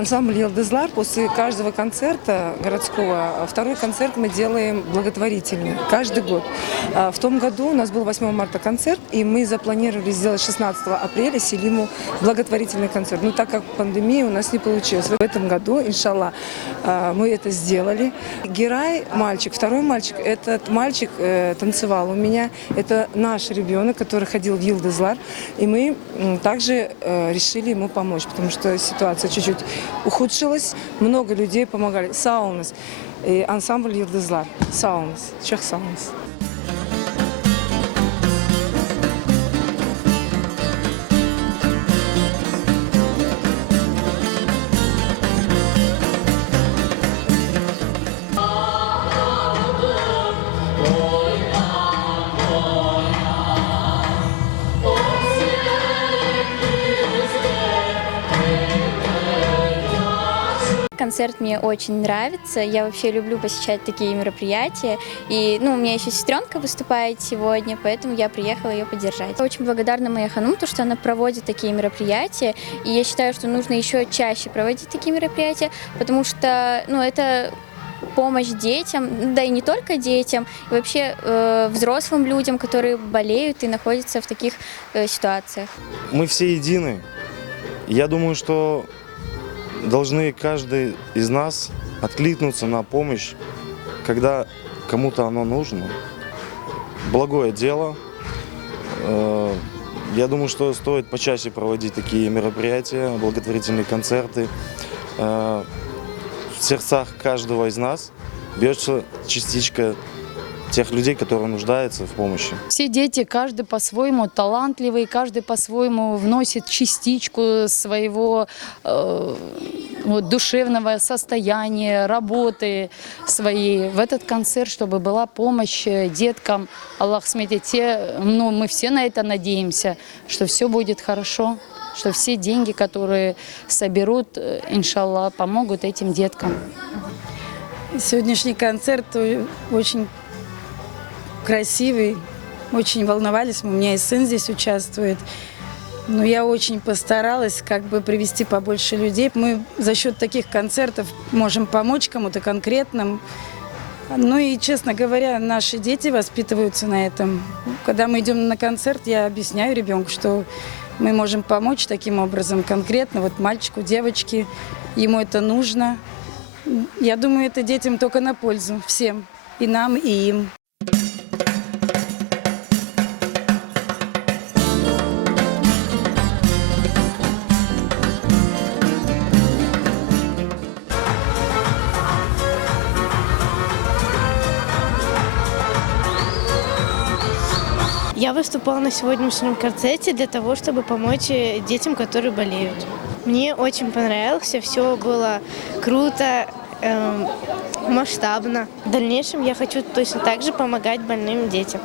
Ансамбль «Йылдызлар» после каждого концерта городского, второй концерт мы делаем благотворительный, каждый год. В том году у нас был 8 марта концерт, и мы запланировали сделать 16 апреля Селиму благотворительный концерт. Но так как пандемия у нас не получилось. В этом году, иншаллах, мы это сделали. Герай, мальчик, второй мальчик, этот мальчик танцевал у меня. Это наш ребенок, который ходил в «Йылдызлар», и мы также решили ему помочь, потому что ситуация чуть-чуть ухудшилась, много людей помогали. Саунас, ансамбль «Йылдызлар», Саунас, Чех Саунас. Концерт мне очень нравится, я вообще люблю посещать такие мероприятия, и у меня еще сестренка выступает сегодня, поэтому я приехала ее поддержать. Я очень благодарна моей ханум, то, что она проводит такие мероприятия, и я считаю, что нужно еще чаще проводить такие мероприятия, потому что это помощь детям, да и не только детям, и вообще взрослым людям, которые болеют и находятся в таких ситуациях. Мы все едины. Я думаю, что должны каждый из нас откликнуться на помощь, когда кому-то оно нужно. Благое дело. Я думаю, что стоит почаще проводить такие мероприятия, благотворительные концерты. В сердцах каждого из нас бьется частичка тех людей, которые нуждаются в помощи. Все дети, каждый по-своему талантливый, каждый по-своему вносит частичку своего душевного состояния, работы своей в этот концерт, чтобы была помощь деткам. Аллах сметит, мы все на это надеемся, что все будет хорошо, что все деньги, которые соберут, иншаллах, помогут этим деткам. Сегодняшний концерт очень красивый, очень волновались, у меня и сын здесь участвует. Но я очень постаралась привести побольше людей. Мы за счет таких концертов можем помочь кому-то конкретному. И, честно говоря, наши дети воспитываются на этом. Когда мы идем на концерт, я объясняю ребенку, что мы можем помочь таким образом конкретно, мальчику, девочке, ему это нужно. Я думаю, это детям только на пользу, всем, и нам, и им. Я выступала на сегодняшнем концерте для того, чтобы помочь детям, которые болеют. Мне очень понравилось, все было круто, масштабно. В дальнейшем я хочу точно так же помогать больным детям.